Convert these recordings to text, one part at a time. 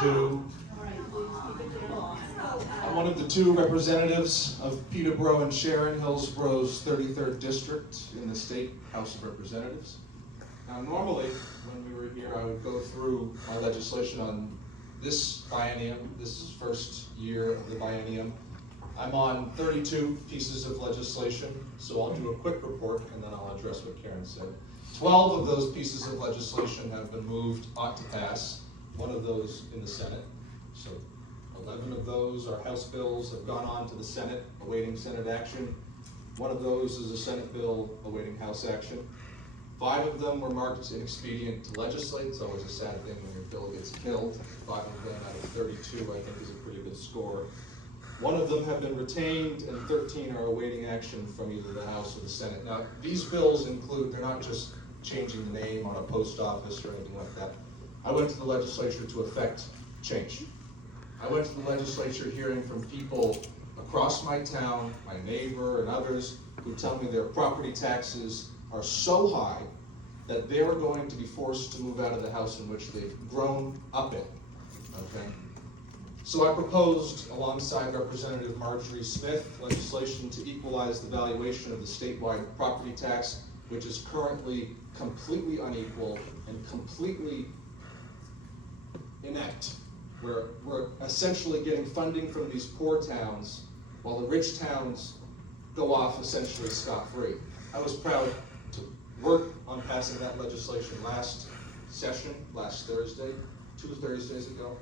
2. I'm one of the 2 representatives of Peterborough and Sharon, Hillsborough's 33rd District in the State House of Representatives. Now normally, when we were here, I would go through my legislation on this biennium, this first year of the biennium. I'm on 32 pieces of legislation, so I'll do a quick report and then I'll address what Karen said. 12 of those pieces of legislation have been moved ought to pass, 1 of those in the Senate. So 11 of those are House bills have gone on to the Senate, awaiting Senate action. 1 of those is a Senate bill awaiting House action. 5 of them were marked inexpedient to legislate. It's always a sad thing when your bill gets killed. 5 of them out of 32, I think, is a pretty good score. 1 of them have been retained, and 13 are awaiting action from either the House or the Senate. Now, these bills include, they're not just changing the name on a post office or anything like that. I went to the legislature to effect change. I went to the legislature hearing from people across my town, my neighbor and others, who tell me their property taxes are so high that they're going to be forced to move out of the house in which they've grown up in, okay? So I proposed, alongside Representative Marjorie Smith, legislation to equalize the valuation of the statewide property tax, which is currently completely unequal and completely inept. We're essentially getting funding from these poor towns while the rich towns go off essentially scot-free. I was proud to work on passing that legislation last session, last Thursday, 2 Thursdays ago.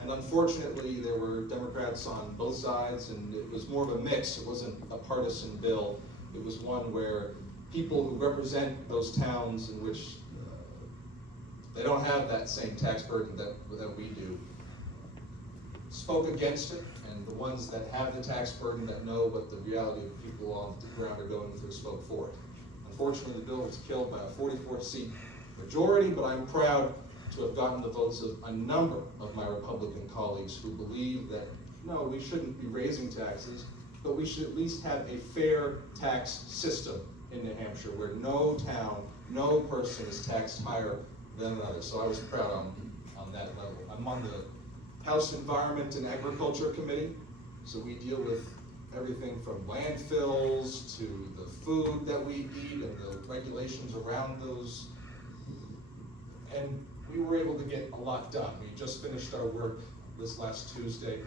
And unfortunately, there were Democrats on both sides, and it was more of a mix. It wasn't a partisan bill. It was one where people who represent those towns in which they don't have that same tax burden that we do spoke against it, and the ones that have the tax burden, that know what the reality of people on the ground are going through, spoke for it. Unfortunately, the bill was killed by a 44-seat majority, but I'm proud to have gotten the votes of a number of my Republican colleagues who believe that, no, we shouldn't be raising taxes, but we should at least have a fair tax system in New Hampshire where no town, no person is taxed higher than another. So I was proud on that level. I'm on the House Environment and Agriculture Committee, so we deal with everything from landfills to the food that we eat and the regulations around those. And we were able to get a lot done. We just finished our work this last Tuesday,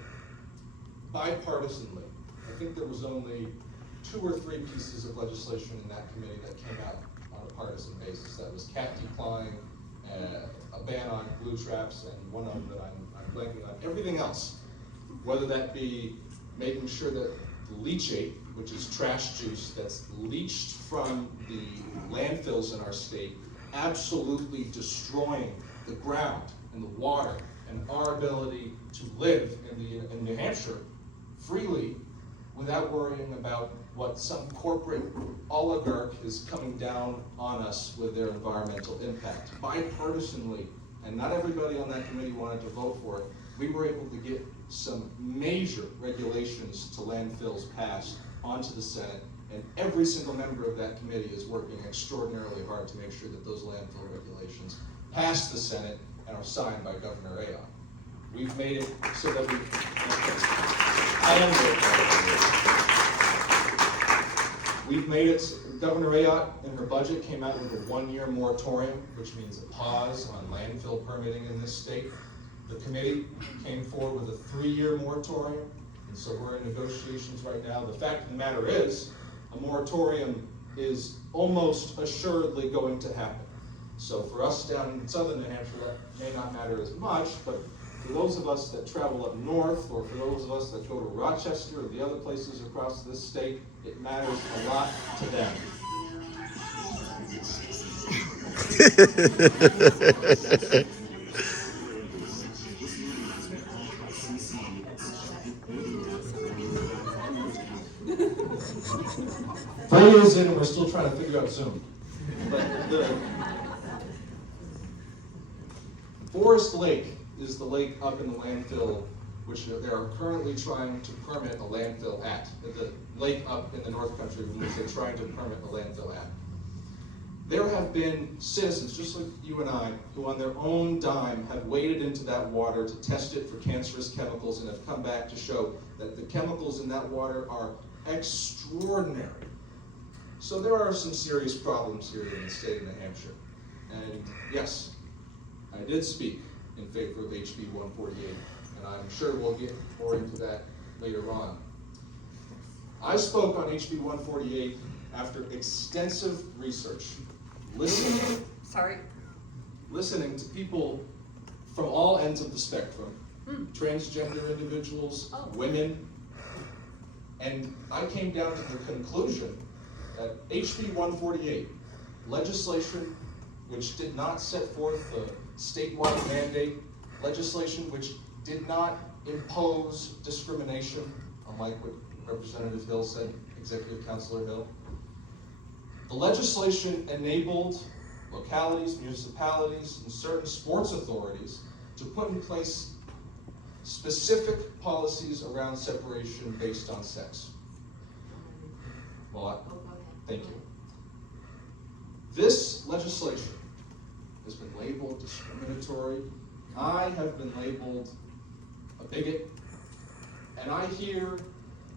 bipartisanly. I think there was only 2 or 3 pieces of legislation in that committee that came out on a partisan basis. That was cat declawing, a ban on glue traps, and one of them that I'm blanking on. Everything else, whether that be making sure that leachate, which is trash juice that's leached from the landfills in our state, absolutely destroying the ground and the water and our ability to live in New Hampshire freely without worrying about what some corporate oligarch is coming down on us with their environmental impact. Bipartisanly, and not everybody on that committee wanted to vote for it, we were able to get some major regulations to landfills passed onto the Senate, and every single member of that committee is working extraordinarily hard to make sure that those landfill regulations pass the Senate and are signed by Governor Ayotte. We've made it so that we've made it, Governor Ayotte in her budget came out with a 1-year moratorium, which means a pause on landfill permitting in this state. The committee came forward with a 3-year moratorium, and so we're in negotiations right now. The fact of the matter is, a moratorium is almost assuredly going to happen. So for us down in southern New Hampshire, that may not matter as much, but for those of us that travel up north, or for those of us that go to Rochester or the other places across this state, it matters a lot to them. Four years in, and we're still trying to figure out Zoom. But the Forest Lake is the lake up in the landfill, which they are currently trying to permit a landfill at. The lake up in the North Country, which they're trying to permit a landfill at. There have been citizens, just like you and I, who on their own dime have waded into that water to test it for cancerous chemicals and have come back to show that the chemicals in that water are extraordinary. So there are some serious problems here in the state of New Hampshire. And yes, I did speak in favor of HB 148, and I'm sure we'll get more into that later on. I spoke on HB 148 after extensive research, listening to people from all ends of the spectrum, transgender individuals, women, and I came down to the conclusion that HB 148, legislation which did not set forth a statewide mandate, legislation which did not impose discrimination, unlike what Representative Hill said, Executive Councilor Hill. The legislation enabled localities, municipalities, and certain sports authorities to put in place specific policies around separation based on sex. Well, thank you. This legislation has been labeled discriminatory. I have been labeled a bigot, and I hear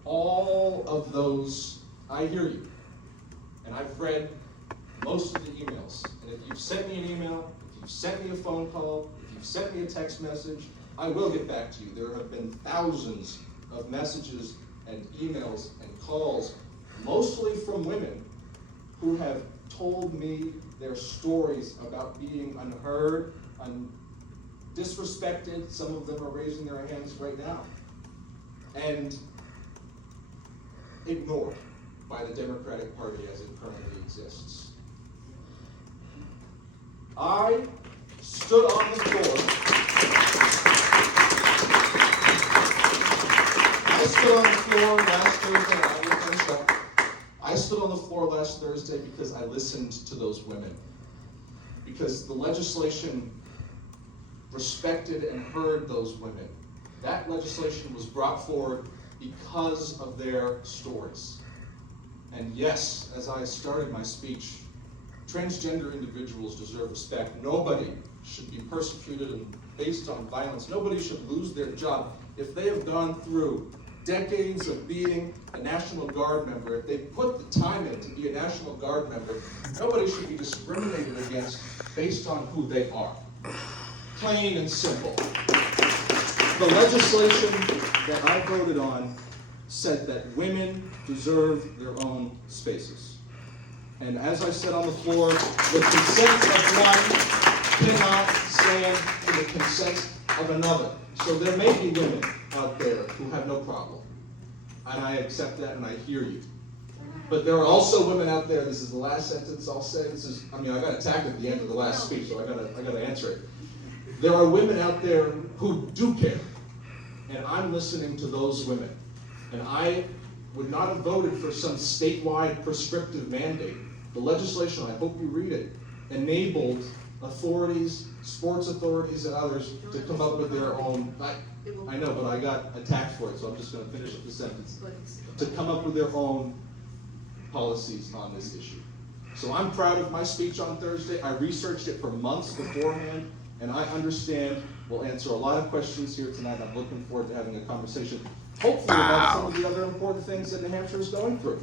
all of those. I hear you, and I've read most of the emails. And if you've sent me an email, if you've sent me a phone call, if you've sent me a text message, I will get back to you. There have been thousands of messages and emails and calls, mostly from women who have told me their stories about being unheard, disrespected. Some of them are raising their hands right now, and ignored by the Democratic Party as it currently exists. I stood on the floor. I stood on the floor last Thursday because I listened to those women. Because the legislation respected and heard those women. That legislation was brought forward because of their stories. And yes, as I started my speech, transgender individuals deserve respect. Nobody should be persecuted and based on violence. Nobody should lose their job. If they have gone through decades of being a National Guard member, if they put the time in to be a National Guard member, nobody should be discriminated against based on who they are. Plain and simple. The legislation that I voted on said that women deserve their own spaces. And as I said on the floor, the consent of one cannot stand to the consent of another. So there may be women out there who have no problem. And I accept that and I hear you. But there are also women out there, this is the last sentence I'll say, I got attacked at the end of the last speech, so I gotta answer it. There are women out there who do care. And I'm listening to those women. And I would not have voted for some statewide prescriptive mandate. The legislation, I hope you read it, enabled authorities, sports authorities and others to come up with their own, I know, but I got attacked for it, so I'm just going to finish up the sentence. To come up with their own policies on this issue. So I'm proud of my speech on Thursday. I researched it for months beforehand, and I understand we'll answer a lot of questions here tonight. I'm looking forward to having a conversation, hopefully about some of the other important things that New Hampshire is going through.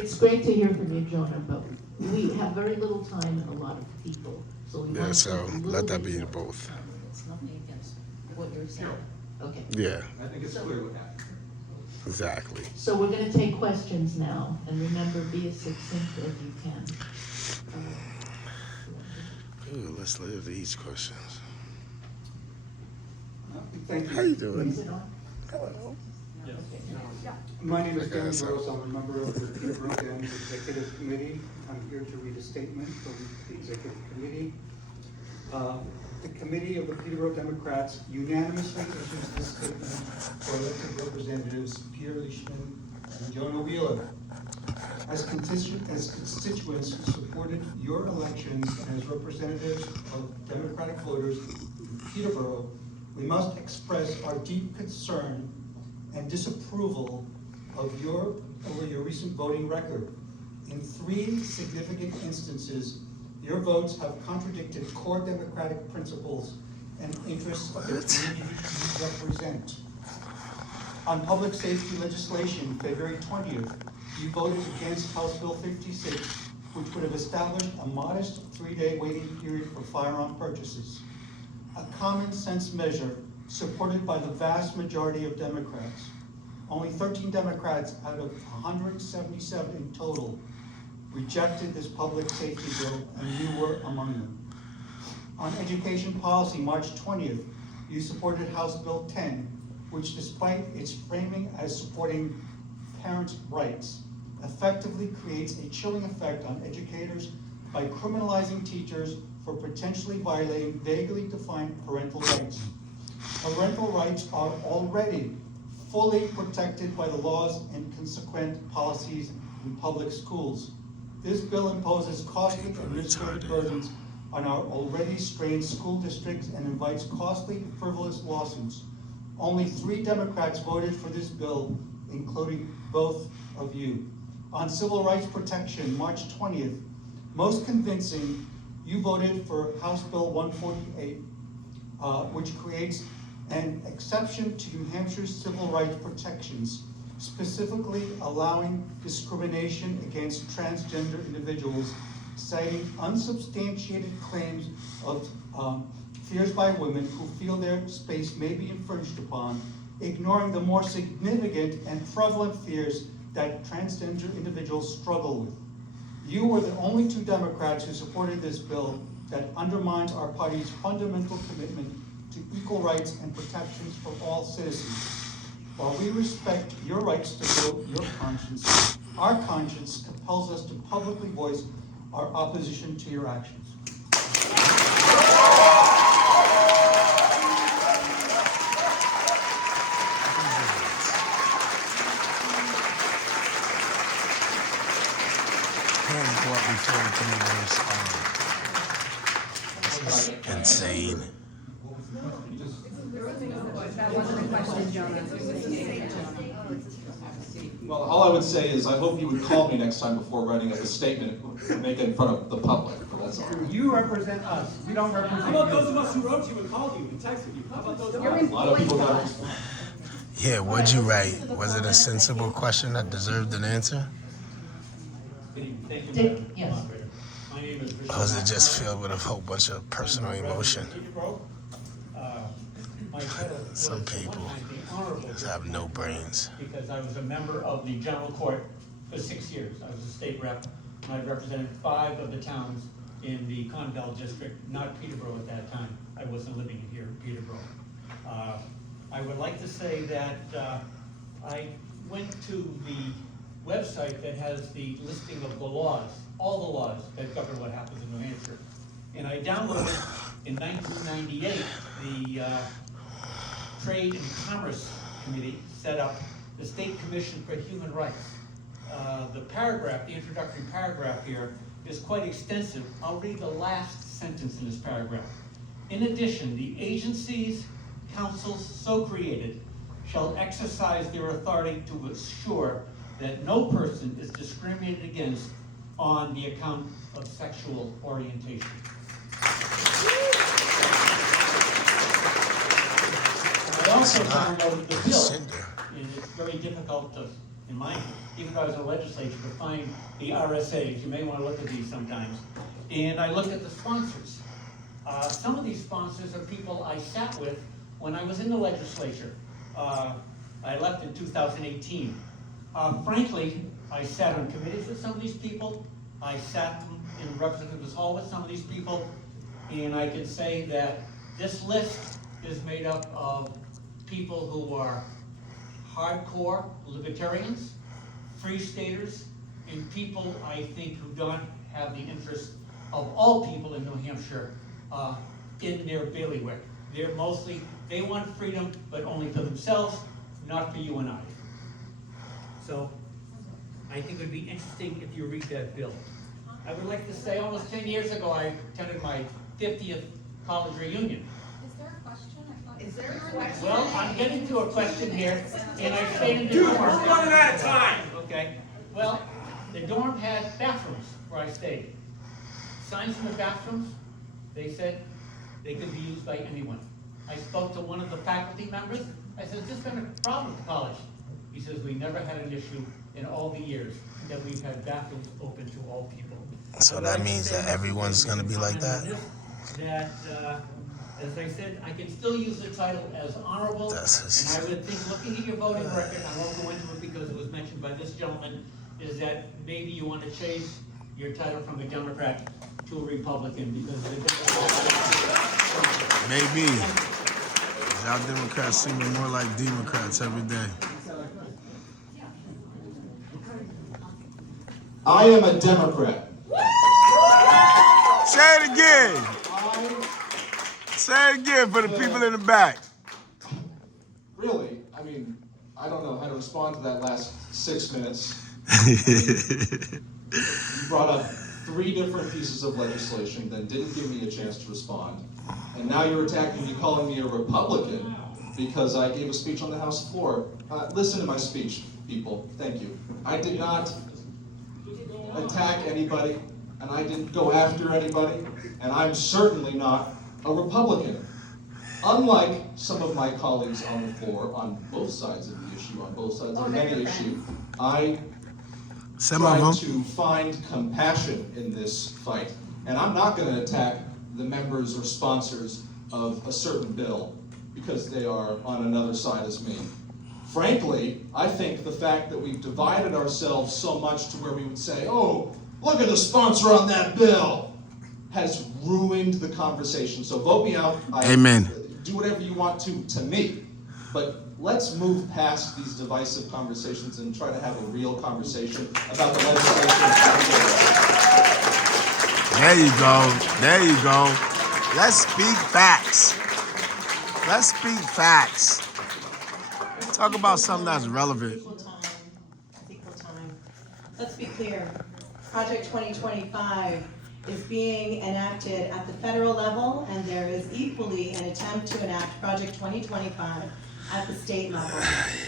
It's great to hear from you, Jonah, but we have very little time and a lot of people, so we want to so let that be both. It's nothing against what you're saying. Okay. Yeah, I think it's clear what happened. exactly. So we're going to take questions now, and remember, be as succinct as you can. Ooh, let's live to each questions. Thank How you you. doing? Is it on? Hello. My name is Dan Okay, so- Rose. I'm a member of the Peterborough Dams Executive Committee. I'm here to read a statement from the Executive Committee. The Committee of the Peterborough Democrats unanimously issues this statement for elected representatives Peter Leishman and Jonah Wheeler. As constituents who supported your elections and as representatives of Democratic voters in Peterborough, we must express our deep concern and disapproval over your recent voting record. In 3 significant instances, your votes have contradicted core democratic principles and interests of the community you represent. On public safety legislation, February 20th, you voted against House Bill 56, which would have established a modest 3-day waiting period for firearm purchases. A common sense measure supported by the vast majority of Democrats. Only 13 Democrats out of 177 in total rejected this public safety bill, and you were among them. On education policy, March 20th, you supported House Bill 10, which despite its framing as supporting parents' rights, effectively creates a chilling effect on educators by criminalizing teachers for potentially violating vaguely defined parental rights. Parental rights are already fully protected by the laws and consequent policies in public schools. This bill imposes costly administrative burdens on our already strained school districts and invites costly, frivolous lawsuits. Only 3 Democrats voted for this bill, including both of you. On civil rights protection, March 20th, most convincing, you voted for House Bill 148, which creates an exception to New Hampshire's civil rights protections, specifically allowing discrimination against transgender individuals, citing unsubstantiated claims of fears by women who feel their space may be infringed upon, ignoring the more significant and prevalent fears that transgender individuals struggle with. You were the only 2 Democrats who supported this bill that undermines our party's fundamental commitment to equal rights and protections for all citizens. While we respect your rights to vote your conscience, our conscience compels us to publicly voice our opposition to your actions. This is insane. Well, all I would say is I hope you would call me next time before writing up a statement and make it in front of the public, but that's all. You represent us, we don't represent How about those of us who wrote you and called you and texted you? How about those of us? A lot of people got respond. Yeah, what'd you write? Was it a sensible question that deserved an answer? Thank you, Dick, Madam yes. Moderator. My name is Richard. Or was it just filled with a whole bunch of personal emotion? My title was Some at people one time the Honorable just have no brains. because I was a member of the General Court for 6 years. I was a state rep, and I represented 5 of the towns in the Conval district, not Peterborough at that time. I wasn't living here in Peterborough. I would like to say that I went to the website that has the listing of the laws, all the laws that govern what happens in New Hampshire. And I downloaded in 1998 the Trade and Commerce Committee set up the State Commission for Human Rights. The paragraph, the introductory paragraph here is quite extensive. I'll read the last sentence in this paragraph. In addition, the agencies, councils so created shall exercise their authority to assure that no person is discriminated against on the account of sexual orientation. I also downloaded the bill, Cinder. and it's very difficult to, in my, even though I was in the legislature, to find the RSAs. You may want to look at these sometimes. And I looked at the sponsors. Some of these sponsors are people I sat with when I was in the legislature. I left in 2018. Frankly, I sat on committees with some of these people. I sat in Representatives Hall with some of these people. And I can say that this list is made up of people who are hardcore libertarians, free staters, and people, I think, who don't have the interest of all people in New Hampshire in their bailiwick. They're mostly, they want freedom, but only for themselves, not for you and I. So, I think it would be interesting if you read that bill. I would like to say, almost 10 years ago, I attended my 50th college reunion. Is there a question? I thought. Is Well, I'm getting to a question here, and I stayed in the Dude, dorm. we're running out of time. Okay, well, the dorm had bathrooms where I stayed. Signs in the bathrooms, they said they could be used by anyone. I spoke to one of the faculty members. I said, "Is this been a problem at the college?" He says, "We never had an issue in all the years that we've had bathrooms open to all people." So that means that everyone's gonna be like that? That, as I said, I can still use the title as honorable, That's- and I would think, looking at your voting record, I won't go into it because it was mentioned by this gentleman, is that maybe you want to change your title from a Democrat to a Republican, because the Democrats. Maybe. Y'all Democrats seem more like Democrats every day. I am a Democrat. Say it again. I, Say it again for the people in the back. really, I mean, I don't know how to respond to that last 6 minutes. You brought up 3 different pieces of legislation, then didn't give me a chance to respond. And now you're attacking me, calling me a Republican because I gave a speech on the House floor. Listen to my speech, people. Thank you. I did not attack anybody, and I didn't go after anybody, and I'm certainly not a Republican. Unlike some of my colleagues on the floor, on both sides of the issue, on both sides of any issue, I Some of try them. to find compassion in this fight. And I'm not going to attack the members or sponsors of a certain bill because they are on another side as me. Frankly, I think the fact that we've divided ourselves so much to where we would say, "Oh, look at the sponsor on that bill," has ruined the conversation. So vote me out. Amen. Do whatever you want to me. But let's move past these divisive conversations and try to have a real conversation about the legislation. There you go. There you go. Let's speak facts. Let's speak facts. Talk about something that's relevant. Equal time. Let's be clear. Project 2025 is being enacted at the federal level, and there is equally an attempt to enact Project 2025 at the state level.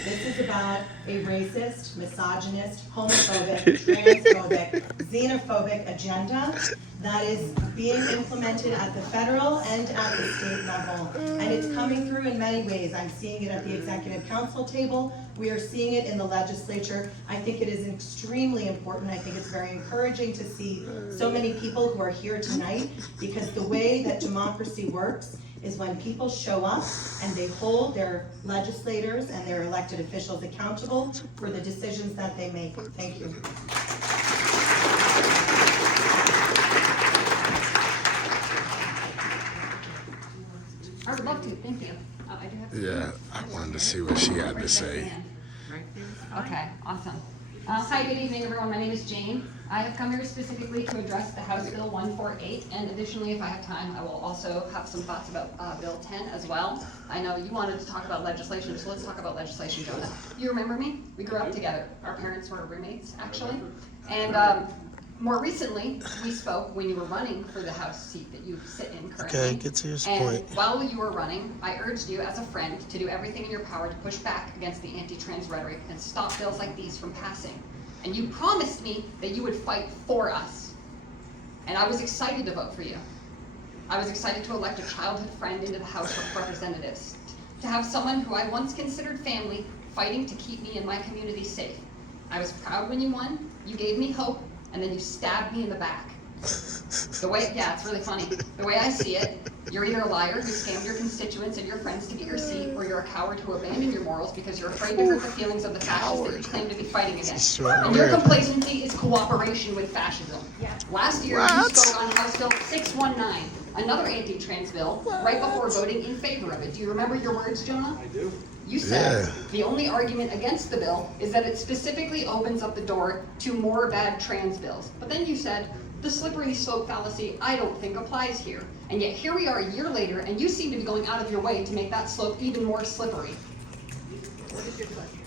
This is about a racist, misogynist, homophobic, transphobic, xenophobic agenda that is being implemented at the federal and at the state level. And it's coming through in many ways. I'm seeing it at the executive council table. We are seeing it in the legislature. I think it is extremely important. I think it's very encouraging to see so many people who are here tonight, because the way that democracy works is when people show up and they hold their legislators and their elected officials accountable for the decisions that they make. Thank you. I would love to, thank you. I do have to. Yeah, I wanted to see what she had to say. Okay, awesome. Hi, good evening, everyone. My name is Jane. I have come here specifically to address the House Bill 148, and additionally, if I have time, I will also have some thoughts about Bill 10 as well. I know you wanted to talk about legislation, so let's talk about legislation, Jonah. You remember me? We grew up together. Our parents were roommates, actually. And more recently, we spoke when you were running for the House seat that you sit in currently. Okay, get to your point. And while you were running, I urged you as a friend to do everything in your power to push back against the anti-trans rhetoric and stop bills like these from passing. And you promised me that you would fight for us. And I was excited to vote for you. I was excited to elect a childhood friend into the House of Representatives, to have someone who I once considered family fighting to keep me and my community safe. I was proud when you won, you gave me hope, and then you stabbed me in the back. The way, yeah, it's really funny. The way I see it, you're either a liar who scammed your constituents and your friends to get your seat, or you're a coward who abandoned your morals because you're afraid to hurt the feelings of the fascists that you claim to be fighting against. And your complacency is cooperation with fascism. Last year, you spoke on House Bill 619, another anti-trans bill, right before voting in favor of it. Do you remember your words, Jonah? I do. You said Yeah. the only argument against the bill is that it specifically opens up the door to more bad trans bills. But then you said, the slippery slope fallacy I don't think applies here. And yet here we are a year later, and you seem to be going out of your way to make that slope even more slippery. What is your question?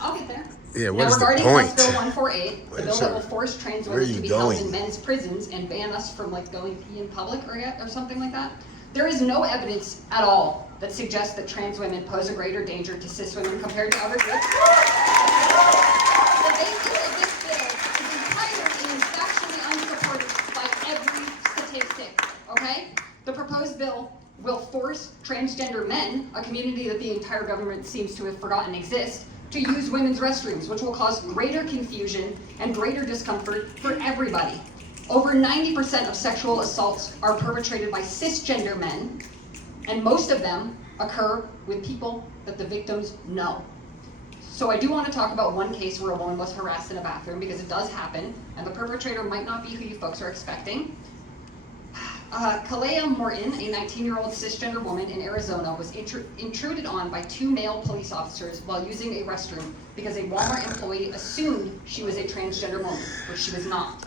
I'll get there. Yeah, Now, what's the regarding House point? Bill 148, the Wait, bill sir. that will force trans Where are women you to be held going? in men's prisons and ban us from like going pee in public or something like that, there is no evidence at all that suggests that trans women pose a greater danger to cis women compared to other groups. The basis of this bill is entirely and factually unsupported by every statistic, okay? The proposed bill will force transgender men, a community that the entire government seems to have forgotten exists, to use women's restrooms, which will cause greater confusion and greater discomfort for everybody. Over 90% of sexual assaults are perpetrated by cisgender men, and most of them occur with people that the victims know. So I do want to talk about one case where a woman was harassed in a bathroom, because it does happen, and the perpetrator might not be who you folks are expecting. Kalea Morton, a 19-year-old cisgender woman in Arizona, was intruded on by 2 male police officers while using a restroom because a Walmart employee assumed she was a transgender woman, which she was not.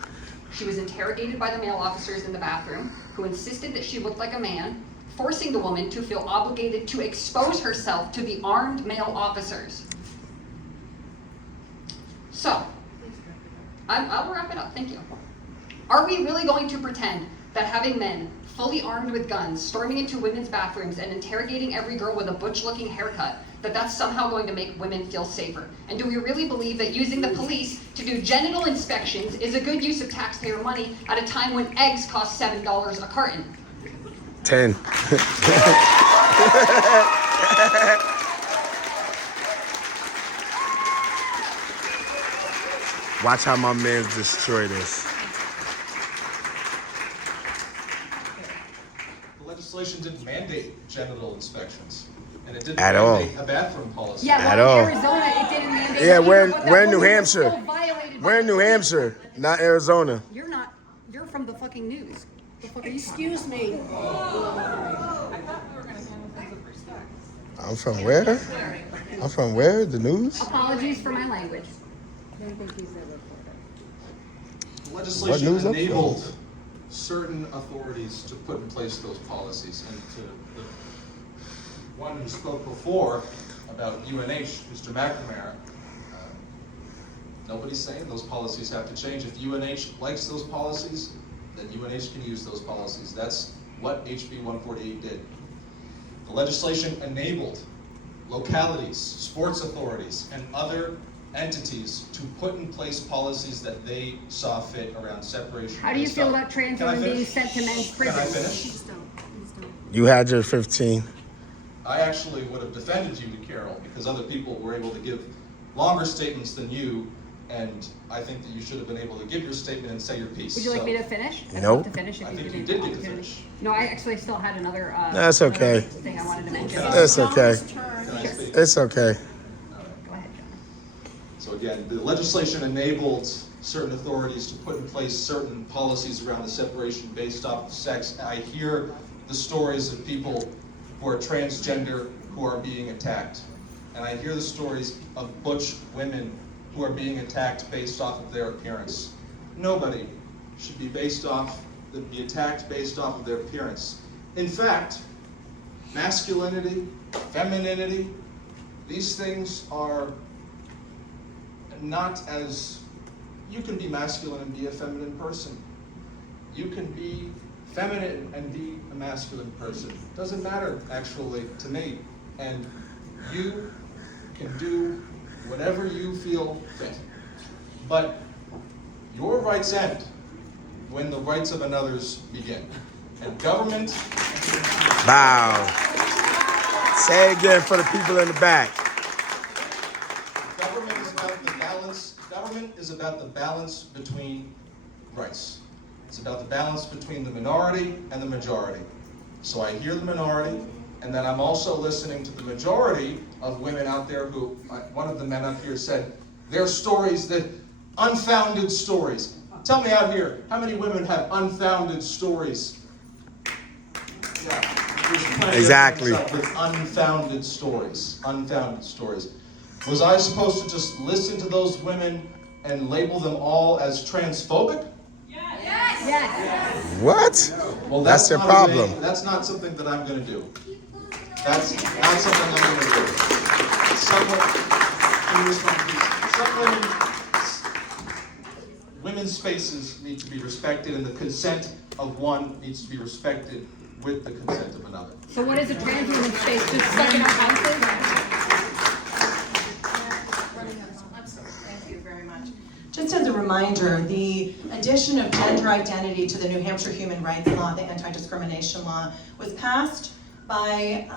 She was interrogated by the male officers in the bathroom, who insisted that she looked like a man, forcing the woman to feel obligated to expose herself to the armed male officers. So, I'll wrap it up, thank you. Are we really going to pretend that having men fully armed with guns storming into women's bathrooms and interrogating every girl with a butch-looking haircut, that's somehow going to make women feel safer? And do we really believe that using the police to do genital inspections is a good use of taxpayer money at a time when eggs cost $7 a carton? 10. Watch how my mans destroy this. The legislation didn't mandate genital inspections, and it didn't At all. mandate a bathroom policy. Yeah, At well, all. in Arizona, it didn't mandate Yeah, it we're either, but that in New woman was Hampshire. still violated by We're in the New police. Hampshire, not Arizona. You're from the fucking news. The fuck are you Excuse me. I'm from where? I'm from where? The news? Apologies for my language. The legislation news upload? enabled certain authorities to put in place those policies, and to the one who spoke before about UNH, Mr. McNamara, nobody's saying those policies have to change. If UNH likes those policies, then UNH can use those policies. That's what HB 148 did. The legislation enabled localities, sports authorities, and other entities to put in place policies that they saw fit around separation. How do you based feel on- about trans Can I women being finish? sent to men's Can I prisons? finish? You had your 15. I actually would have defended you to Carol, because other people were able to give longer statements than you, and I think that you should have been able to give your statement and say your piece. Would you like So, me to finish? I'd Nope. love to finish if I you think give you me did the get to opportunity. finish. No, I actually still had another, That's okay. thing I wanted to mention. That's okay. Can I speak? It's okay. Go ahead, John. So again, the legislation enabled certain authorities to put in place certain policies around the separation based off of sex. I hear the stories of people who are transgender who are being attacked. And I hear the stories of butch women who are being attacked based off of their appearance. Nobody should be attacked based off of their appearance. In fact, masculinity, femininity, these things are not as, you can be masculine and be a feminine person. You can be feminine and be a masculine person. Doesn't matter, actually, to me. And you can do whatever you feel fit. But your rights end when the rights of another's begin. And government, Wow. Say it again for the people in the back. government is about the balance. Government is about the balance between rights. It's about the balance between the minority and the majority. So I hear the minority, and then I'm also listening to the majority of women out there who, one of the men up here said, their stories, that unfounded stories. Tell me out here, how many women have unfounded stories? Yeah, there's plenty Exactly. of women with unfounded stories. Unfounded stories. Was I supposed to just listen to those women and label them all as transphobic? What? Well, That's your not problem. that's not something that I'm going to do. That's not something I'm going to do. Women's spaces need to be respected, and the consent of one needs to be respected with the consent of another. So what is a transhuman space? Just stuck in our houses? Thank you very much. Just as a reminder, the addition of gender identity to the New Hampshire Human Rights Law, the anti-discrimination law, was passed by,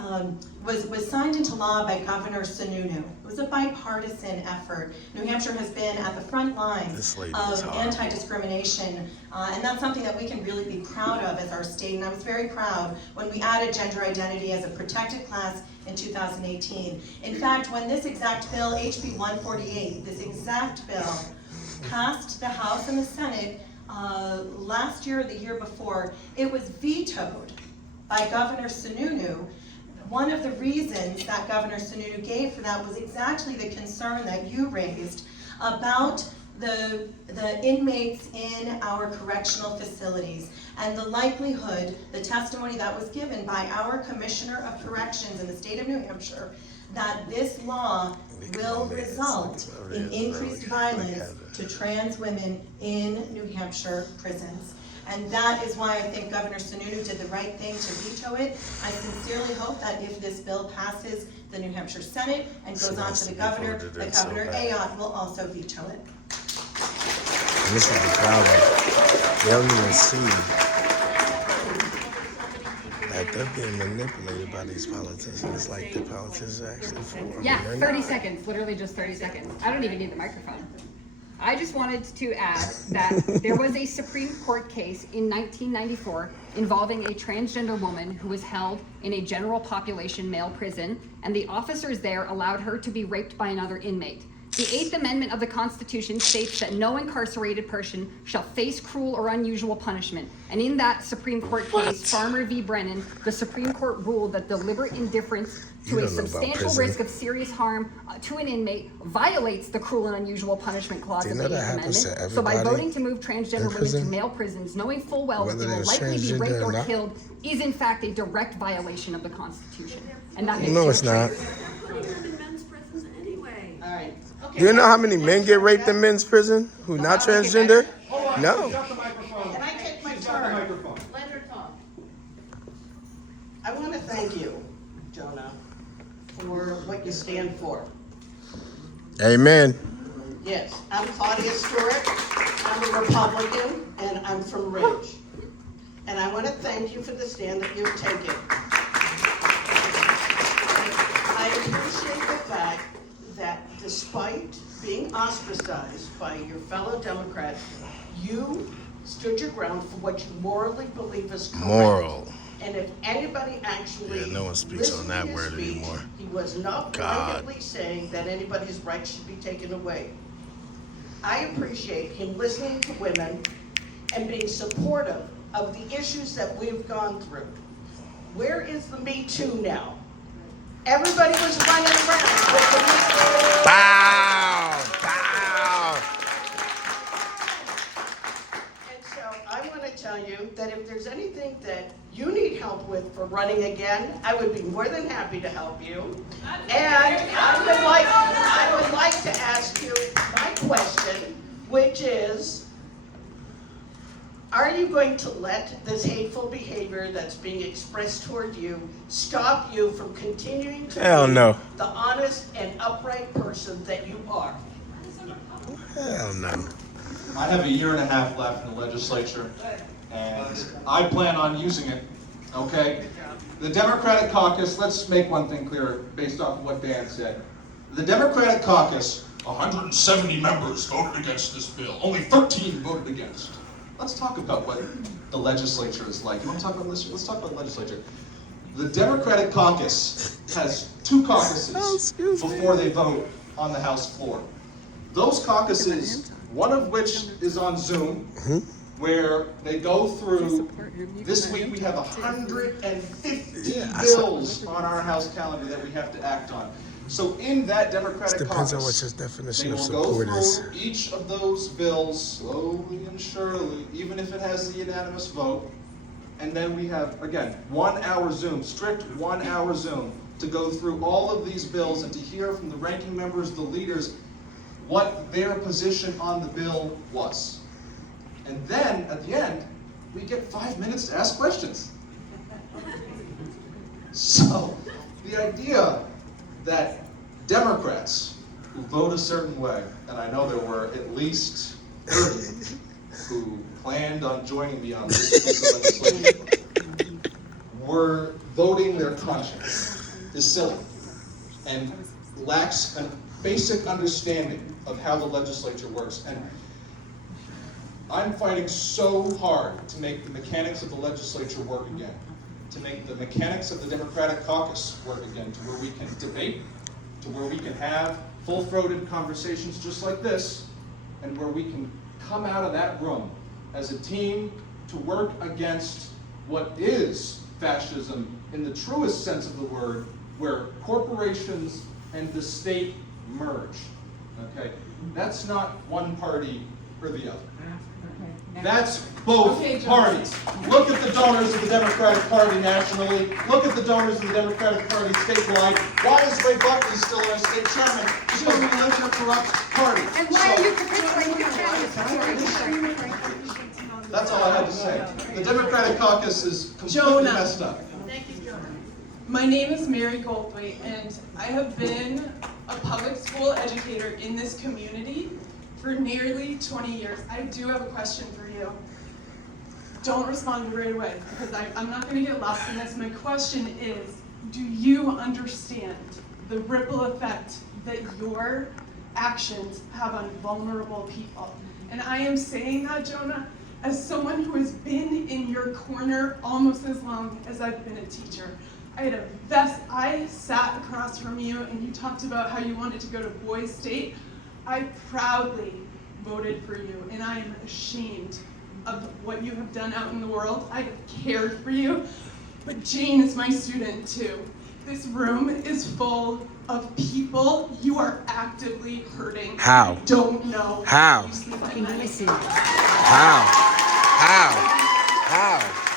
was signed into law by Governor Sununu. It was a bipartisan effort. New Hampshire has been at the front lines This lady is of horrible. anti-discrimination, and that's something that we can really be proud of as our state. And I was very proud when we added gender identity as a protected class in 2018. In fact, when this exact bill, HB 148, this exact bill, passed the House and the Senate last year or the year before, it was vetoed by Governor Sununu. One of the reasons that Governor Sununu gave for that was exactly the concern that you raised about the inmates in our correctional facilities and the likelihood, the testimony that was given by our Commissioner of Corrections in the state of New Hampshire, that this law will result in increased violence to trans women in New Hampshire prisons. And that is why I think Governor Sununu did the right thing to veto it. I sincerely hope that if this bill passes the New Hampshire Senate and goes on to the governor, that Governor Ayotte will also veto it. And this is the problem. They don't even see that they're being manipulated by these politicians, like the politicians are actually for them. Yeah, They're 30 not. seconds, literally just 30 seconds. I don't even need the microphone. I just wanted to add that there was a Supreme Court case in 1994 involving a transgender woman who was held in a general population male prison, and the officers there allowed her to be raped by another inmate. The 8th Amendment of the Constitution states that no incarcerated person shall face cruel or unusual punishment. And in that Supreme Court case, Farmer v. Brennan, the Supreme Court ruled that deliberate indifference You to a don't know about substantial prison. risk of serious harm to an inmate violates the cruel and unusual punishment clause Do of you the know 8th that happens to Amendment. So by everybody voting to move transgender in women to prison? male prisons, knowing full well that Whether they will they're likely be transgender raped or or not? killed is in fact a direct violation of the Constitution. And that makes No, it's not. Putting them in men's prisons anyway. All right. Do you know how many men get raped in men's prison who not transgender? No. Can I take my turn? Let her talk. I want to thank you, Jonah, for what you stand for. Amen. Yes, I'm Claudia Stewart, I'm a Republican, and I'm from Ridge. And I want to thank you for the stand that you've taken. I appreciate the fact that despite being ostracized by your fellow Democrats, you stood your ground for what you morally believe is correct. Moral. And if anybody actually Yeah, no one speaks on listened that to his word speech, anymore. he was not God. blanketly saying that anybody's rights should be taken away. I appreciate him listening to women and being supportive of the issues that we've gone through. Where is the Me Too now? Everybody was running around with the Me Too. Bow. Bow. And so I want to tell you that if there's anything that you need help with for running again, I would be more than happy to help you. And I would like to ask you my question, which is, are you going to let this hateful behavior that's being expressed toward you stop you from continuing to Hell be no. the honest and upright person that you are? Hell no. I have a year and a half left in the legislature, and I plan on using it, okay? The Democratic caucus, let's make one thing clear based off of what Dan said. The Democratic caucus, 170 members voted against this bill. Only 13 voted against. Let's talk about what the legislature is like. You want to talk about let's talk about the legislature. The Democratic caucus has 2 caucuses before they vote on the House floor. Those caucuses, one of which is on Zoom, where they go through, this week we have 150 bills on our House calendar that we have to act on. So in that Democratic Depends on what caucus, your they definition of will go support is. through each of those bills slowly and surely, even if it has the unanimous vote. And then we have, again, 1 hour Zoom, strict 1 hour Zoom, to go through all of these bills and to hear from the ranking members, the leaders, what their position on the bill was. And then, at the end, we get 5 minutes to ask questions. So, the idea that Democrats who vote a certain way, and I know there were at least 30 who planned on joining me on this piece of legislation, were voting their conscience, is silly and lacks a basic understanding of how the legislature works. And I'm fighting so hard to make the mechanics of the legislature work again, to make the mechanics of the Democratic caucus work again, to where we can debate, to where we can have full-throated conversations just like this, and where we can come out of that room as a team to work against what is fascism in the truest sense of the word, where corporations and the state merge, okay? That's not one party or the other. That's both parties. Look at the donors of the Democratic Party nationally. Look at the donors of the Democratic Party statewide. Why is Ray Buckley still our state chairman? Because we live in a corrupt party. And why are you capitulating your chairman? That's all I had to say. The Democratic caucus is completely messed up. Thank you, Jonah. My name is Mary Goldthwait, and I have been a public school educator in this community for nearly 20 years. I do have a question for you. Don't respond right away, because I'm not going to get lost in this. My question is, do you understand the ripple effect that your actions have on vulnerable people? And I am saying that, Jonah, as someone who has been in your corner almost as long as I've been a teacher. I sat across from you and you talked about how you wanted to go to Boys State. I proudly voted for you, and I am ashamed of what you have done out in the world. I have cared for you, but Jane is my student too. This room is full of people you are actively hurting. How? I don't know. How? You sleep at night.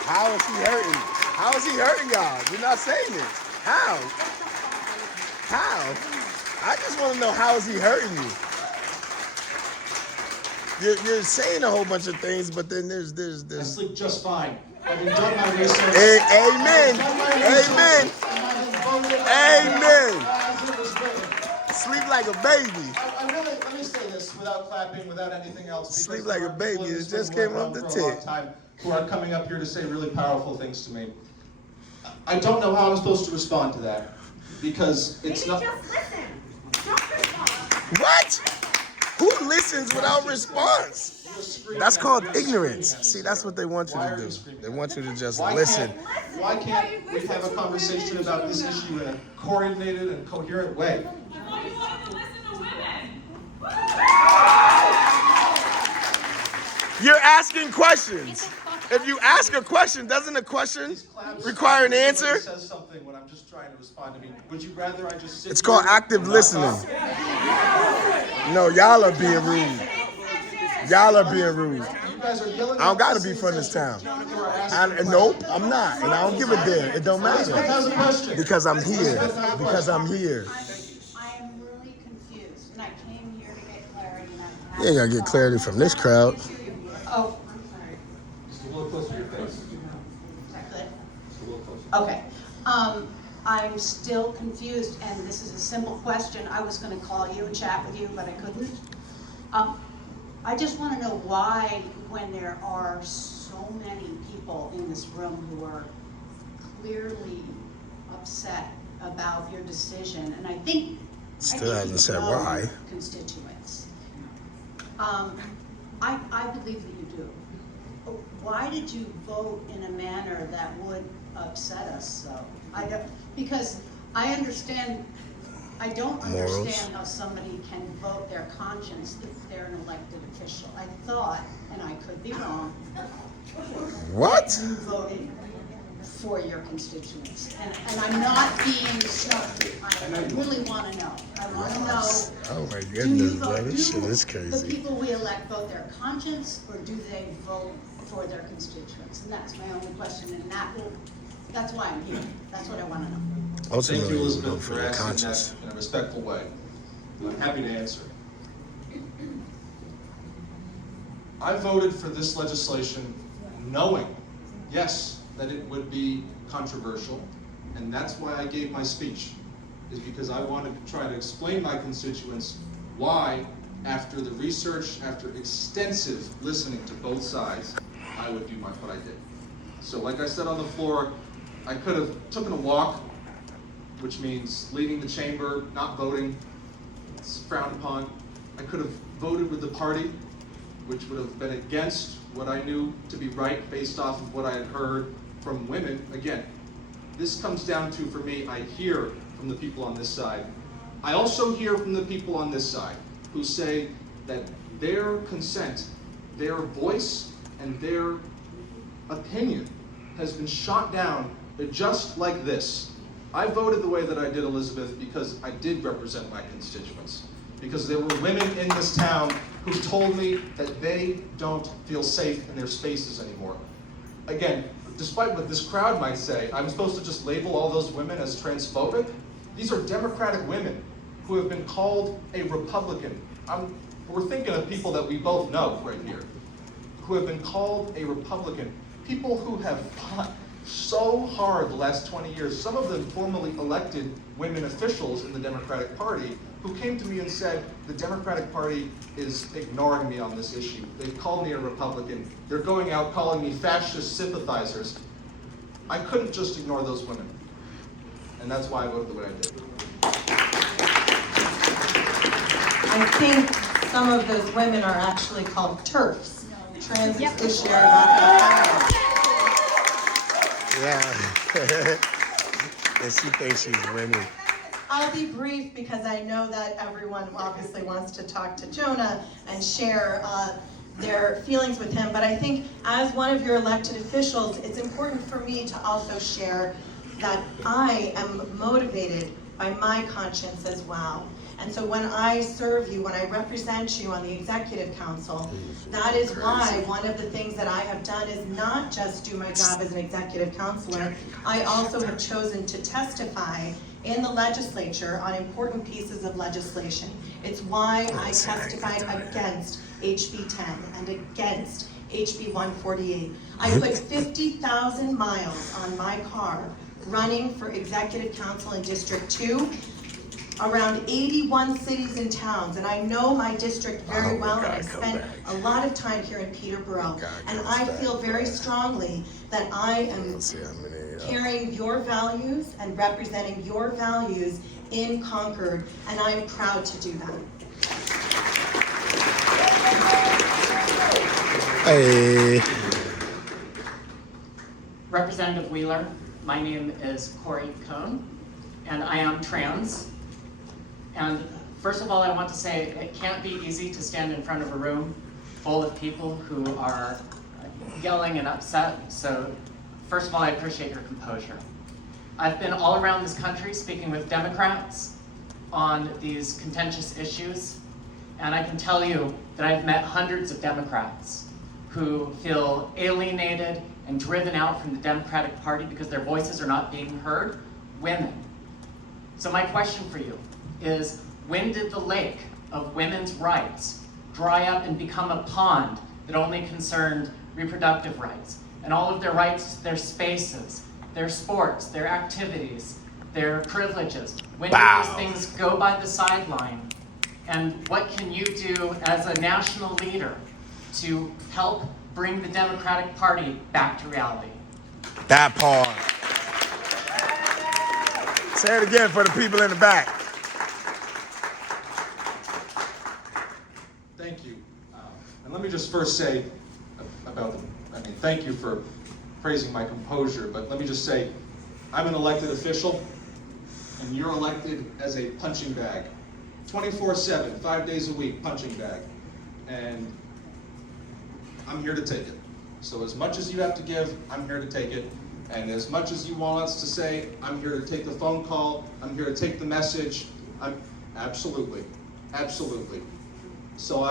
How is he hurting? How is he hurting y'all? You're not saying it. How? I just want to know, how is he hurting you? You're saying a whole bunch of things, but then there's I sleep just fine. Having done my research. Amen. Amen. Amen. Sleep like a baby. I really, let me say this without clapping, without anything else. Sleep like a baby. It just came off the tip. Who are coming up here to say really powerful things to me. I don't know how I'm supposed to respond to that, because it's not. Just listen. Don't respond. What? Who listens without response? That's called ignorance. See, that's what they want you to do. They want you to just listen. Why can't we have a conversation about this issue in a coordinated and coherent way? Why you want to listen to women? You're asking questions. If you ask a question, doesn't a question require an answer? Says something when I'm just trying to respond to me. Would you rather I just sit It's called here active and not listening. talk? No, y'all are being rude. Y'all are being rude. You guys are yelling. I don't gotta be from this town. Nope, I'm not, and I don't give a damn. It don't matter How's the question? because I'm here. Because I'm here. I am really confused, and I came here to get clarity. You ain't gonna get clarity from this crowd. Oh, I'm sorry. Just a little closer to your face. Is that good? Just a little closer. Okay. I'm still confused, and this is a simple question. I was gonna call you and chat with you, but I couldn't. I just wanna know why, when there are so many people in this room who are clearly upset about your decision, and I think Still hasn't said you know why. Constituents. I believe that you do. Why did you vote in a manner that would upset us so? I don't, because I understand, I don't Morals. understand how somebody can vote their conscience if they're an elected official. I thought, and I could be wrong, What? you voted for your constituents. And I'm not being snarky. I really wanna know. I wanna know. Oh my Do you goodness, vote, bro. This do shit is the crazy. people we elect vote their conscience, or do they vote for their constituents? And that's my only question, and that's why I'm here. That's what I wanna know. Thank Ultimately, you, we Elizabeth, vote for for the asking conscience. that in a respectful way. I'm happy to answer. I voted for this legislation knowing, yes, that it would be controversial, and that's why I gave my speech, is because I wanted to try to explain my constituents why, after the research, after extensive listening to both sides, I would do what I did. So like I said on the floor, I could have taken a walk, which means leaving the chamber, not voting, it's frowned upon. I could have voted with the party, which would have been against what I knew to be right based off of what I had heard from women. Again, this comes down to, for me, I hear from the people on this side. I also hear from the people on this side who say that their consent, their voice, and their opinion has been shot down just like this. I voted the way that I did, Elizabeth, because I did represent my constituents. Because there were women in this town who told me that they don't feel safe in their spaces anymore. Again, despite what this crowd might say, I'm supposed to just label all those women as transphobic? These are Democratic women who have been called a Republican. We're thinking of people that we both know right here, who have been called a Republican. People who have fought so hard the last 20 years, some of them formerly elected women officials in the Democratic Party, who came to me and said, the Democratic Party is ignoring me on this issue. They've called me a Republican. They're going out calling me fascist sympathizers. I couldn't just ignore those women. And that's why I voted the way I did. I think some of those women are actually called TERFs, trans exclusionary radical. Yeah. And she thinks she's winning. I'll be brief because I know that everyone obviously wants to talk to Jonah and share their feelings with him, but I think as one of your elected officials, it's important for me to also share that I am motivated by my conscience as well. And so when I serve you, when I represent you on the Executive Council, that is why one of the things that I have done is not just do my job as an Executive Counselor, I also have chosen to testify in the legislature on important pieces of legislation. It's why I testified against HB 10 and against HB 148. I put 50,000 miles on my car running for Executive Council in District 2, around 81 cities and towns, and I know my district very well, and I spent a lot of time here in Peterborough, and I feel very strongly that I am carrying your values and representing your values in Concord, and I'm proud to do that. Hey. Representative Wheeler, my name is Corey Cohn, and I am trans. And first of all, I want to say it can't be easy to stand in front of a room full of people who are yelling and upset. So first of all, I appreciate your composure. I've been all around this country speaking with Democrats on these contentious issues, and I can tell you that I've met hundreds of Democrats who feel alienated and driven out from the Democratic Party because their voices are not being heard, women. So my question for you is, when did the lake of women's rights dry up and become a pond that only concerned reproductive rights and all of their rights to their spaces, their sports, their activities, their privileges? When did these things go by the sideline? And what can you do as a national leader to help bring the Democratic Party back to reality? That part. Say it again for the people in the back. Thank you. And let me just first say about, thank you for praising my composure, but let me just say, I'm an elected official, and you're elected as a punching bag. 24/7, 5 days a week, punching bag. And I'm here to take it. So as much as you have to give, I'm here to take it. And as much as you want us to say, I'm here to take the phone call, I'm here to take the message, absolutely. So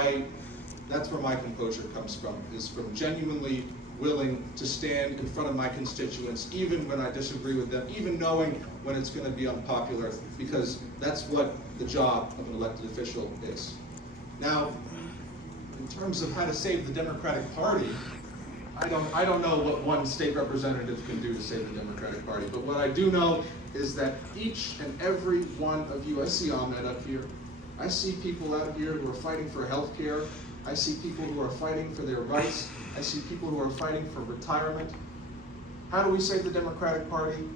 that's where my composure comes from, is from genuinely willing to stand in front of my constituents, even when I disagree with them, even knowing when it's going to be unpopular, because that's what the job of an elected official is. Now, in terms of how to save the Democratic Party, I don't know what one state representative can do to save the Democratic Party, but what I do know is that each and every one of you, I see Ahmed up here, I see people out here who are fighting for health care, I see people who are fighting for their rights, I see people who are fighting for retirement. How do we save the Democratic Party?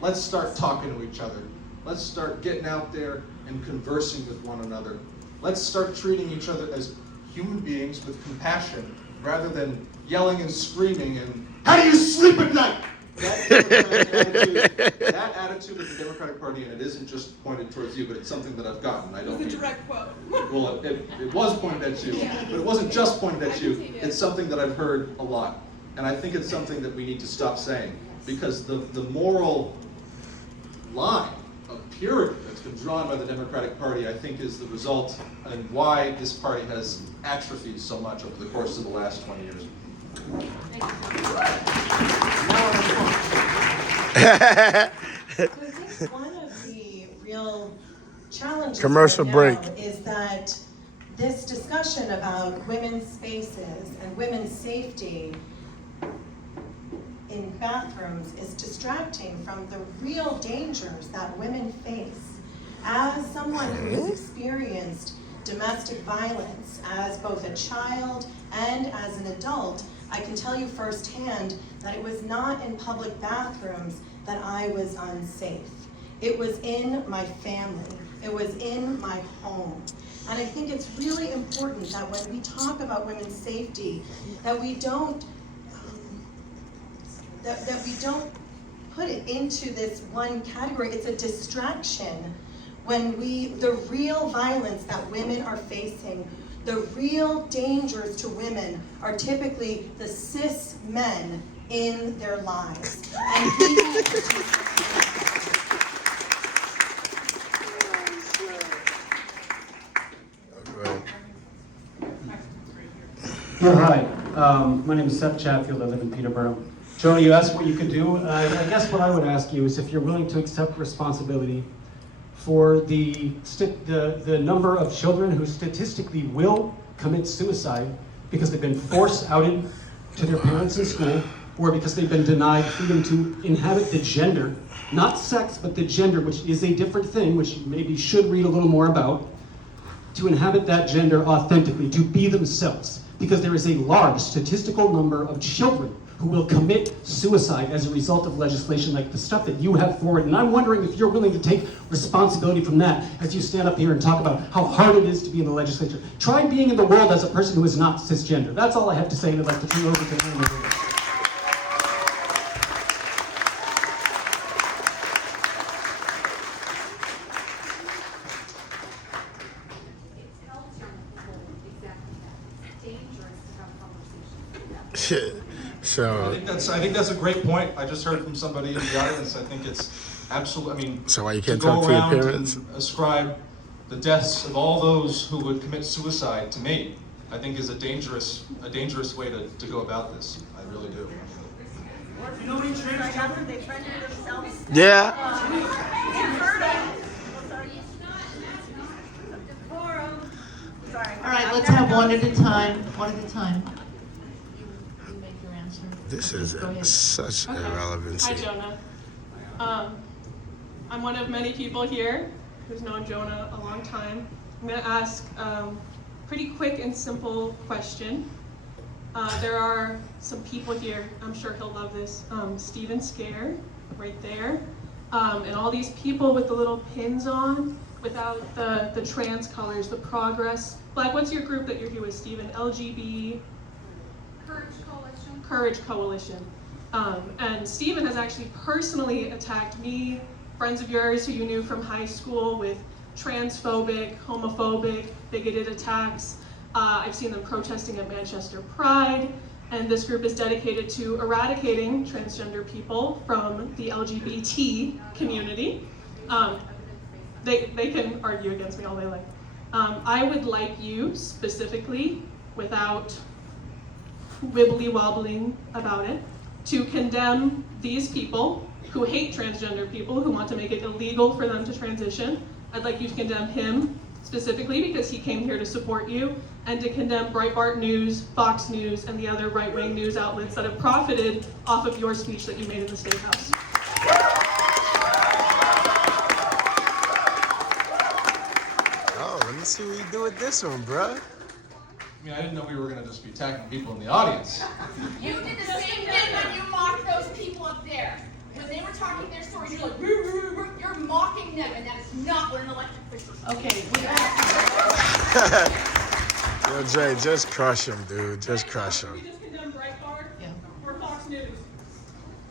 Let's start talking to each other. Let's start getting out there and conversing with one another. Let's start treating each other as human beings with compassion rather than yelling and screaming and, how do you sleep at night? That attitude of the Democratic Party, and it isn't just pointed towards you, but it's something that I've gotten. I don't. It was a direct quote. Well, it was pointed at you, but it wasn't just pointed at you. It's something that I've heard a lot. And I think it's something that we need to stop saying, because the moral line of purity that's been drawn by the Democratic Party, I think, is the result and why this party has atrophied so much over the course of the last 20 years. So I think one of the real challenges Commercial right now break. is that this discussion about women's spaces and women's safety in bathrooms is distracting from the real dangers that women face. As someone who has experienced domestic violence as both a child and as an adult, I can tell you firsthand that it was not in public bathrooms that I was unsafe. It was in my family. It was in my home. And I think it's really important that when we talk about women's safety, that we don't that we don't put it into this one category. It's a distraction when the real violence that women are facing, the real dangers to women are typically the cis men in their lives. And Hi, my name is Seth Chatfield. I live in Peterborough. Jonah, you asked what you could do. I guess what I would ask you is if you're willing to accept responsibility for the number of children who statistically will commit suicide because they've been forced outed to their parents in school, or because they've been denied freedom to inhabit the gender, not sex, but the gender, which is a different thing, which you maybe should read a little more about, to inhabit that gender authentically, to be themselves. Because there is a large statistical number of children who will commit suicide as a result of legislation like the stuff that you have forward. And I'm wondering if you're willing to take responsibility from that as you stand up here and talk about how hard it is to be in the legislature. Try being in the world as a person who is not cisgender. That's all I have to say, and I'd like to turn it over to Anna. So I think that's a great point. I just heard from somebody in the audience. I think it's absolutely. I mean, So why you to can't go talk to your around parents? and ascribe the deaths of all those who would commit suicide to me, I think is a dangerous way to go about this. I really do. You know any transgender? They render themselves. yeah. All right, let's have one at a time, one at a time. You make your answer. This is Go ahead. such irrelevancy. Hi, Jonah. I'm one of many people here who's known Jonah a long time. I'm going to ask a pretty quick and simple question. There are some people here, I'm sure he'll love this, Stephen Scare, right there, and all these people with the little pins on, without the trans colors, the progress. Black, what's your group that you're here with, Stephen? LGB? Courage Coalition. And Stephen has actually personally attacked me, friends of yours who you knew from high school, with transphobic, homophobic, bigoted attacks. I've seen them protesting at Manchester Pride, and this group is dedicated to eradicating transgender people from the LGBT community. They can argue against me all they like. I would like you specifically, without wibbly wobbling about it, to condemn these people who hate transgender people, who want to make it illegal for them to transition. I'd like you to condemn him specifically because he came here to support you and to condemn Breitbart News, Fox News, and the other right-wing news outlets that have profited off of your speech that you made in the State House. Oh, let me see what you do with this one, bruh. I mean, I didn't know we were gonna just be attacking people in the audience. You did the same thing when you mocked those people up there. When they were talking their stories, you're like, "Roo, roo, roo." You're mocking them, and that is not what an elected official should do. Okay, Yo, Jay, just crush him, dude. Just crush We him. just condemned Breitbart Yeah. or Fox News.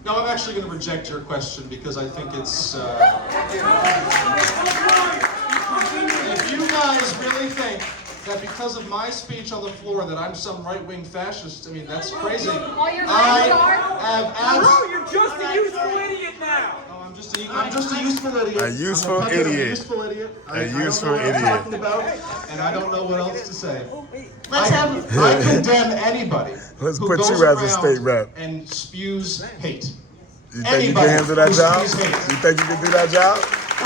No, I'm actually gonna reject your question because I think it's, if you guys really think that because of my speech on the floor that I'm some right-wing fascist, I mean, that's crazy. All your I friends are? have You're just a useful idiot now. No, I'm just a useful idiot. A useful I'm a idiot. useful idiot. A useful I don't know what I'm idiot. talking about, and I don't know what else to say. let's have, I condemn anybody Let's who put goes you as a around state rep. and spews hate. You think you Anybody can handle that who job? spews hate. You think you can do that job?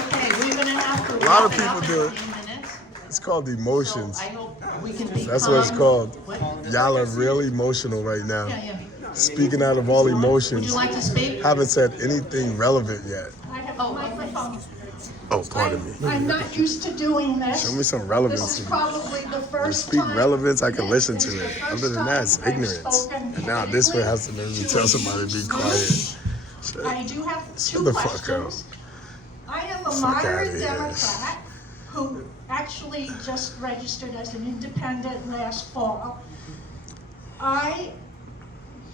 okay, we're gonna have to A lot of wrap it up people do in it. 3 minutes. It's called emotions. So I hope we can be That's what it's calm. called. What? Y'all are really emotional right now. Yeah, yeah. Speaking out of all Would emotions. you like to speak? Haven't said anything relevant yet. I have a microphone. Oh, pardon me. I'm not used to doing this. Show me some This relevancy. is probably the You first speak time. relevance, I can listen This to is the it. first Other than that, it's time I've ignorance. spoken And now this one has to make me publicly tell to somebody to be this quiet. group. I do have Shut two the fuck questions. I am a Fuck moderate outta here. Democrat who actually just registered as an independent last fall.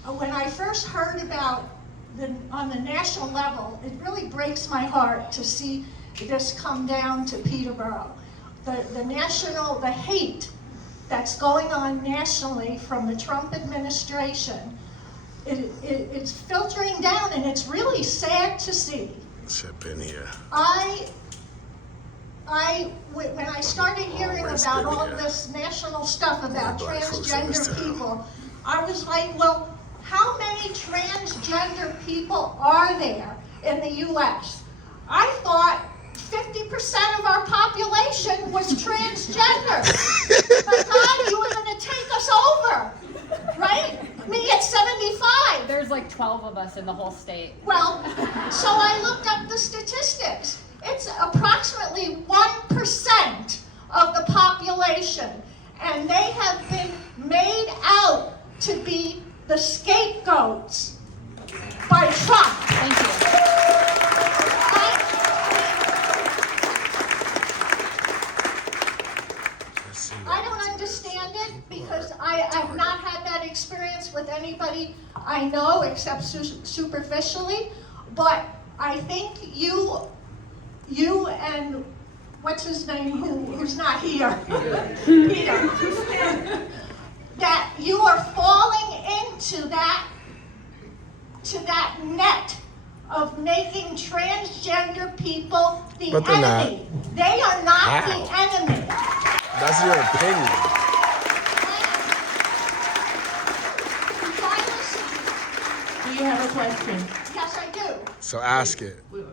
When I first heard about on the national level, it really breaks my heart to see this come down to Peterborough. The hate that's going on nationally from the Trump administration, it's filtering down, and it's really sad to see. Shit been here. When I started hearing Always about been all here. this national stuff about Black folks in this transgender town. people, I was like, well, how many transgender people are there in the US? I thought 50% of our population was transgender. My God, you were gonna take us over, right? Me at 75. There's like 12 of us in the whole state. Well, so I looked up the statistics. It's approximately 1% of the population, and they have been made out to be the scapegoats by Trump. Thank you. I don't understand it because I have not had that experience with anybody I know except superficially, but I think you and what's his name who's not here, Peter, that you are falling into that net of making transgender people the But they're not. enemy. They are not How? the enemy. That's your opinion. Do you have a question? Yes, I do. So ask it. Well,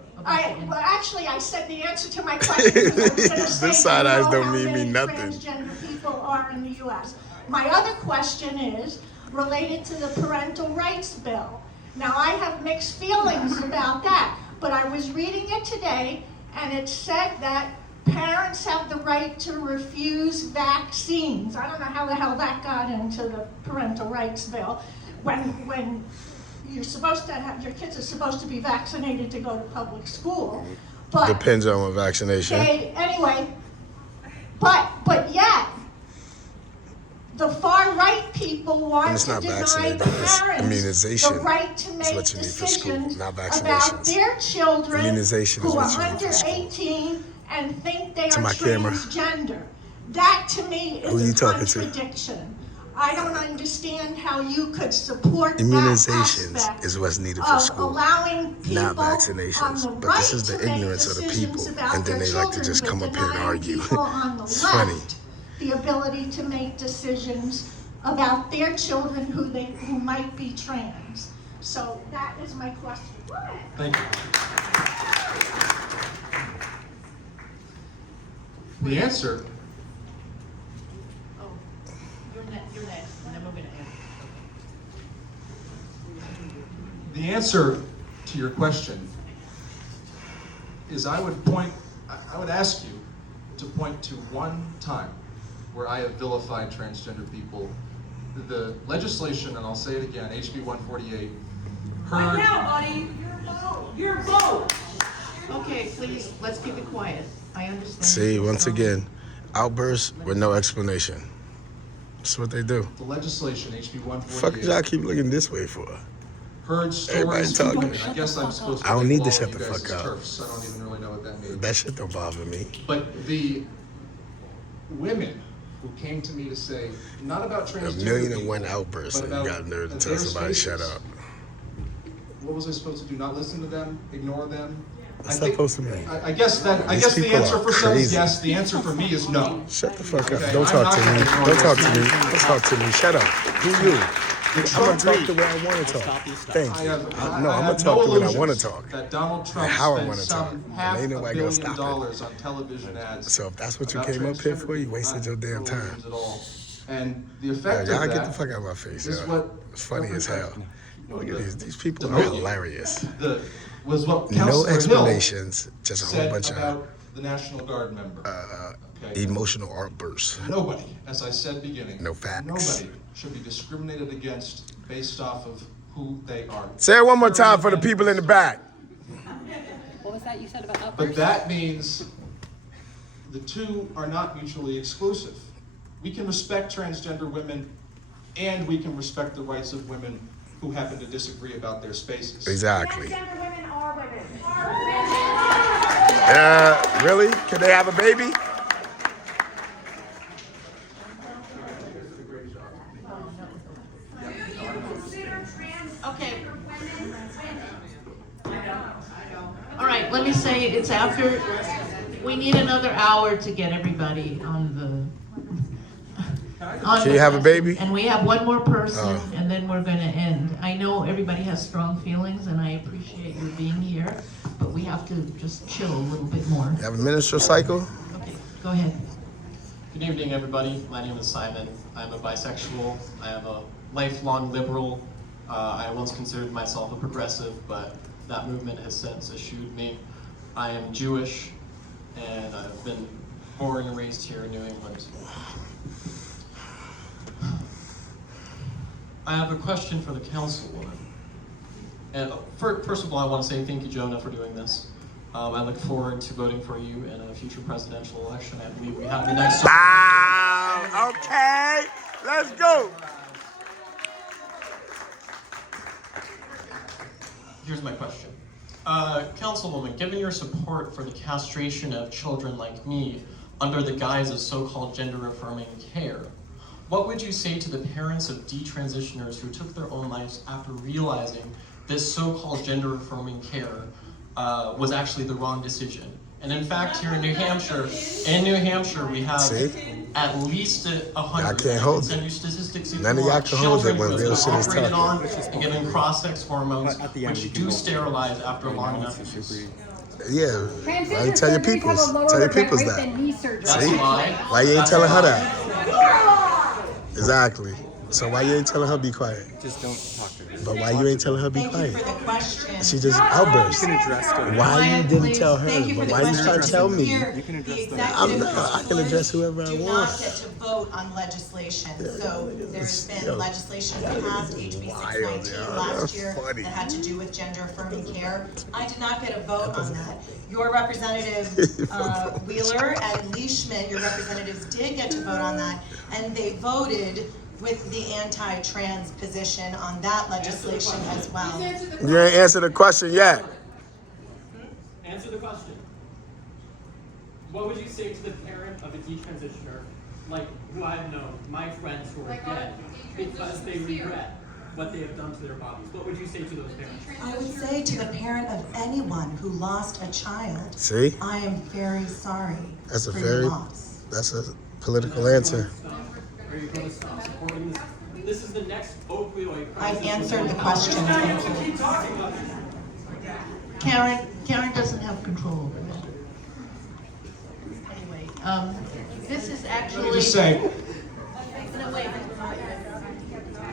actually, I said the answer to my question. Because I was gonna say, This side do you eyes know don't how mean many nothing. transgender people are in the U.S. My other question is related to the parental rights bill. Now, I have mixed feelings about that, but I was reading it today, and it said that parents have the right to refuse vaccines. I don't know how the hell that got into the parental rights bill. When you're supposed to have, your kids are supposed to be vaccinated to go to public school, but Depends on what vaccination. anyway, but yet, the far right people And want it's to not deny vaccinated, the it's parents immunization. the right to It's make what you need for school, decisions not about vaccinations. their children Immunization is who are what you need under for school. 18 and think they To are my camera. transgender. That to me Who is you a talking to? contradiction. I don't understand how you could support that Immunizations aspect is what's needed for of school, allowing people not on vaccinations. the But this right is the to make ignorance of the decisions people, about and then their they like to children, just but come up here and denying argue. people on the It's left funny. the ability to make decisions about their children who might be trans. So that is my question. Thank you. The answer, Oh, you're next, and then we're gonna end. the answer to your question is I would ask you to point to one time where I have vilified transgender people. The legislation, and I'll say it again, HB 148, Right now, buddy, your vote. Okay, please, let's keep it quiet. I understand. See, once again, outbursts with no explanation. That's what they do. the legislation, HB Fuck y'all 148, keep looking this way for? heard Everybody stories. talking. I guess I'm supposed to. I don't make need to all shut you the guys fuck up. turfs. I don't even really know what that means. That shit don't bother me. But the women who came to me to say, not about A transgender million and people, one outbursts, but and you about got nerve to their tell somebody shut spaces. up. What was I supposed to do? Not listen to them? Ignore them? What's I that think- supposed to mean? I guess that. I These guess the people answer are for some is crazy. yes. The answer for me is no. Shut the fuck up. Okay, Don't I'm talk not to gonna me. ignore Don't talk this. to me. Don't talk to me. Shut up. Who you? I'm gonna talk the way I want to talk. Thank you. No, I'm gonna talk the way I want to talk. That Donald Trump And how I spent wanna talk. some And half ain't a nobody gonna billion stop it. dollars on television ads. So if that's what you about came up here for, you transgender wasted people. your damn Not time. at all. And the Yeah, effect y'all of get that the fuck out of my face. is Yeah. what It's funny as hell. Look at these people are the- hilarious. was what No Councilor Hill explanations, just a whole said bunch about the National Guard member. of Okay? emotional outbursts. Nobody, as I said beginning, No facts. nobody should be discriminated against based off of who they are. Say it one more time for the people in the back. What was that you said about But outbursts? that means the two are not mutually exclusive. We can respect transgender women and we can respect the rights of women who happen to disagree about their spaces. Exactly. Transgender women are women. Really? Can they have a baby? Okay. All right, let me say, it's after, we need another hour to get everybody on the. Can you have a baby? And we have one more person, Oh. and then we're gonna end. I know everybody has strong feelings, and I appreciate you being here, but we have to just chill a little bit more. You have a menstrual cycle? Okay, go ahead. Good evening, everybody. My name is Simon. I'm a bisexual. I am a lifelong liberal. I once considered myself a progressive, but that movement has since eschewed me. I am Jewish, and I've been born and raised here in New England. I have a question for the councilwoman. And first of all, I want to say thank you, Jonah, for doing this. I look forward to voting for you in a future presidential election. I believe we have the next. Wow. Okay. Let's go. Here's my question. Councilwoman, given your support for the castration of children like me under the guise of so-called gender-affirming care, what would you say to the parents of detransitioners who took their own lives after realizing this so-called gender-affirming care was actually the wrong decision? And in fact, here in New Hampshire, we have See? at least 100. Y'all can't hold I can send it. you statistics if None you of y'all want. can hold it Children when who real have shit is been operated talking. on and given cross-sex hormones, which do sterilize after long enough use. Yeah. Why you Transgender tell your surgeries have a peoples? lower Tell your regret peoples rate that. than knee surgery. That's See? why. Why you ain't That's telling her why. that? Exactly. So why you ain't telling her be quiet? Just don't talk to her. But why you ain't telling her be Thank you quiet? for the question. She just outburst. You can address them. Why you Maya, didn't please. tell her? Thank you for But the why you question. trying to tell me? Here, You can address the them. I'm executive not. I can address whoever I do want. not get to vote on legislation. So there's been legislation passed, HB wild, 619 yo. last That's year funny. that had to do with gender affirming care. I did not get a vote on that. Your representative Wheeler and Leishman, your representatives did get to vote on that, and they voted with the anti-trans position on that legislation as well. You ain't answered the question yet. Answer the question. What would you say to the parent of a detransitioner, like who I've known, my friends who are dead, because they regret what they have done to their bodies? What would you say to those parents? I would say to the parent of anyone who lost a child, See? I am very sorry That's a for very- your loss. That's a political answer. Are you going to stop supporting this? This is the next opioid crisis. I've answered the question. Thank you. Karen doesn't have control over that. Anyway, This is Let actually. me just say,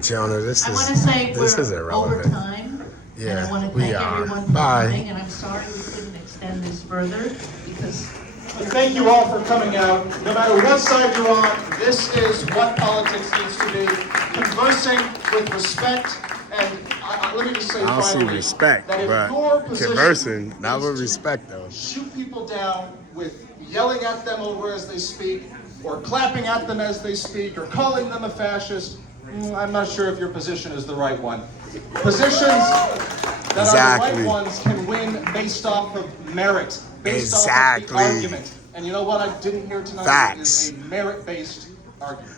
Jonah, this I want to say is we're over irrelevant. time. And Yeah, I want to we thank are. everyone for Bye. coming, and I'm sorry we couldn't extend this further because and thank you all for coming out. No matter what side you're on, this is what politics needs to be. Conversing with respect, and let me just say I don't see finally, respect, that if but your position conversing, not is with to respect though. shoot people down with yelling at them over as they speak, or clapping at them as they speak, or calling them a fascist, I'm not sure if your position is the right one. Positions that are the Exactly. right ones can win based off of merit, based off of Exactly. the argument. And you know what I didn't hear tonight Facts. is a merit-based argument.